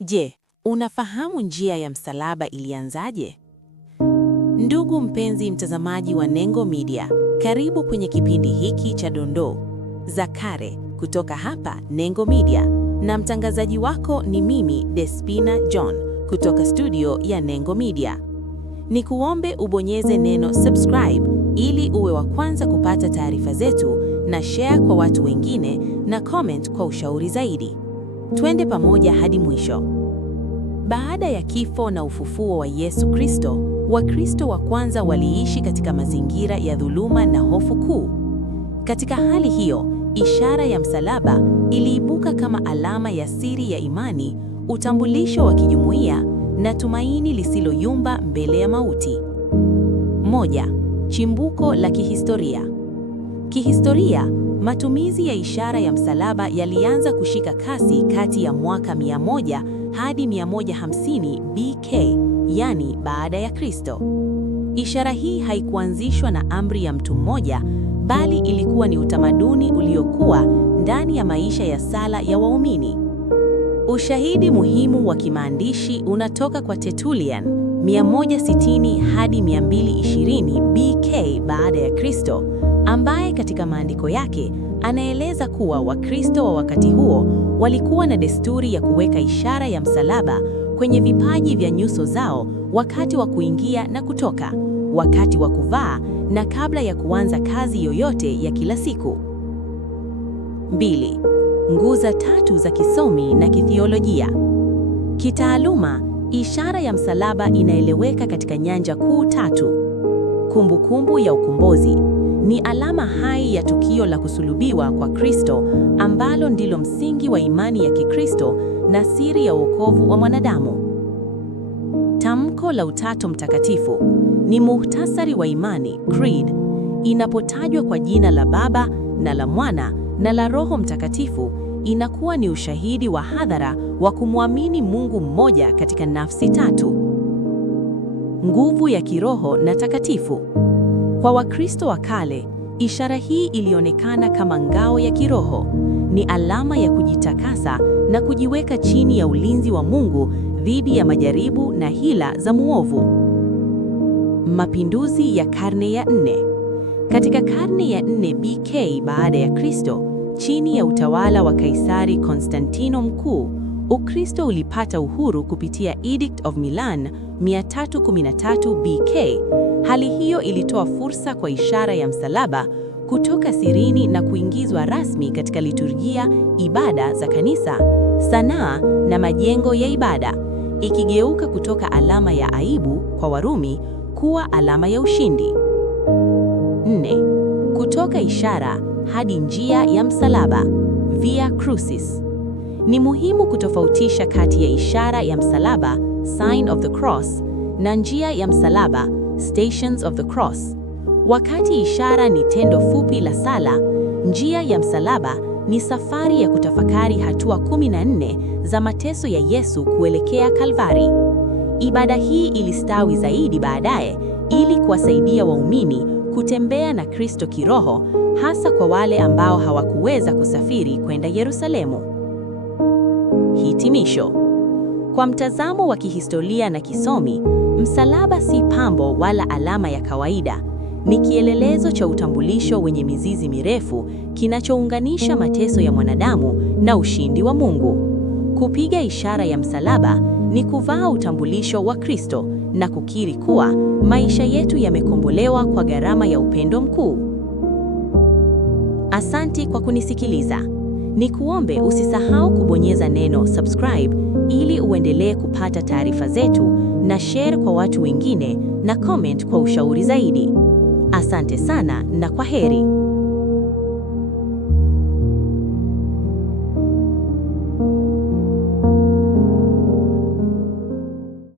Je, unafahamu njia ya msalaba ilianzaje? Ndugu mpenzi mtazamaji wa Nengo Media, karibu kwenye kipindi hiki cha dondoo za kale kutoka hapa Nengo Media, na mtangazaji wako ni mimi Despina John kutoka studio ya Nengo Media. Nikuombe ubonyeze neno subscribe ili uwe wa kwanza kupata taarifa zetu, na share kwa watu wengine na comment kwa ushauri zaidi. Twende pamoja hadi mwisho. Baada ya kifo na ufufuo wa Yesu Kristo, Wakristo wa kwanza waliishi katika mazingira ya dhuluma na hofu kuu. Katika hali hiyo, ishara ya msalaba iliibuka kama alama ya siri ya imani, utambulisho wa kijumuiya na tumaini lisiloyumba mbele ya mauti. Moja, chimbuko la kihistoria. Kihistoria, matumizi ya ishara ya msalaba yalianza kushika kasi kati ya mwaka 100 hadi 150 BK, yani baada ya Kristo. Ishara hii haikuanzishwa na amri ya mtu mmoja, bali ilikuwa ni utamaduni uliokuwa ndani ya maisha ya sala ya waumini. Ushahidi muhimu wa kimaandishi unatoka kwa Tertullian 160 hadi 220 BK baada ya Kristo, ambaye katika maandiko yake anaeleza kuwa Wakristo wa wakati huo walikuwa na desturi ya kuweka ishara ya msalaba kwenye vipaji vya nyuso zao wakati wa kuingia na kutoka, wakati wa kuvaa na kabla ya kuanza kazi yoyote ya kila siku. 2. Nguzo tatu za kisomi na kithiolojia. Kitaaluma, ishara ya msalaba inaeleweka katika nyanja kuu tatu. Kumbukumbu ya ukombozi ni alama hai ya tukio la kusulubiwa kwa Kristo, ambalo ndilo msingi wa imani ya Kikristo na siri ya wokovu wa mwanadamu. Tamko la Utatu Mtakatifu ni muhtasari wa imani, creed. Inapotajwa kwa jina la Baba na la Mwana na la Roho Mtakatifu, inakuwa ni ushahidi wa hadhara wa kumwamini Mungu mmoja katika nafsi tatu. Nguvu ya kiroho na takatifu. Kwa Wakristo wa kale, ishara hii ilionekana kama ngao ya kiroho. Ni alama ya kujitakasa na kujiweka chini ya ulinzi wa Mungu dhidi ya majaribu na hila za muovu. Mapinduzi ya karne ya 4. Katika karne ya 4 BK baada ya Kristo, chini ya utawala wa Kaisari Konstantino Mkuu, Ukristo ulipata uhuru kupitia Edict of Milan 313 BK. Hali hiyo ilitoa fursa kwa ishara ya msalaba kutoka sirini na kuingizwa rasmi katika liturujia, ibada za kanisa, sanaa na majengo ya ibada, ikigeuka kutoka alama ya aibu kwa Warumi kuwa alama ya ushindi. 4. Kutoka ishara hadi njia ya msalaba, Via Crucis. Ni muhimu kutofautisha kati ya ishara ya msalaba, Sign of the Cross, na njia ya msalaba, Stations of the Cross. Wakati ishara ni tendo fupi la sala, njia ya msalaba ni safari ya kutafakari hatua 14 za mateso ya Yesu kuelekea Kalvari. Ibada hii ilistawi zaidi baadaye ili kuwasaidia waumini kutembea na Kristo kiroho, hasa kwa wale ambao hawakuweza kusafiri kwenda Yerusalemu. Hitimisho. Kwa mtazamo wa kihistoria na kisomi, msalaba si pambo wala alama ya kawaida. Ni kielelezo cha utambulisho wenye mizizi mirefu kinachounganisha mateso ya mwanadamu na ushindi wa Mungu. Kupiga ishara ya msalaba ni kuvaa utambulisho wa Kristo na kukiri kuwa maisha yetu yamekombolewa kwa gharama ya upendo mkuu. Asanti kwa kunisikiliza. Nikuombe usisahau kubonyeza neno subscribe ili uendelee kupata taarifa zetu, na share kwa watu wengine na comment kwa ushauri zaidi. Asante sana na kwaheri.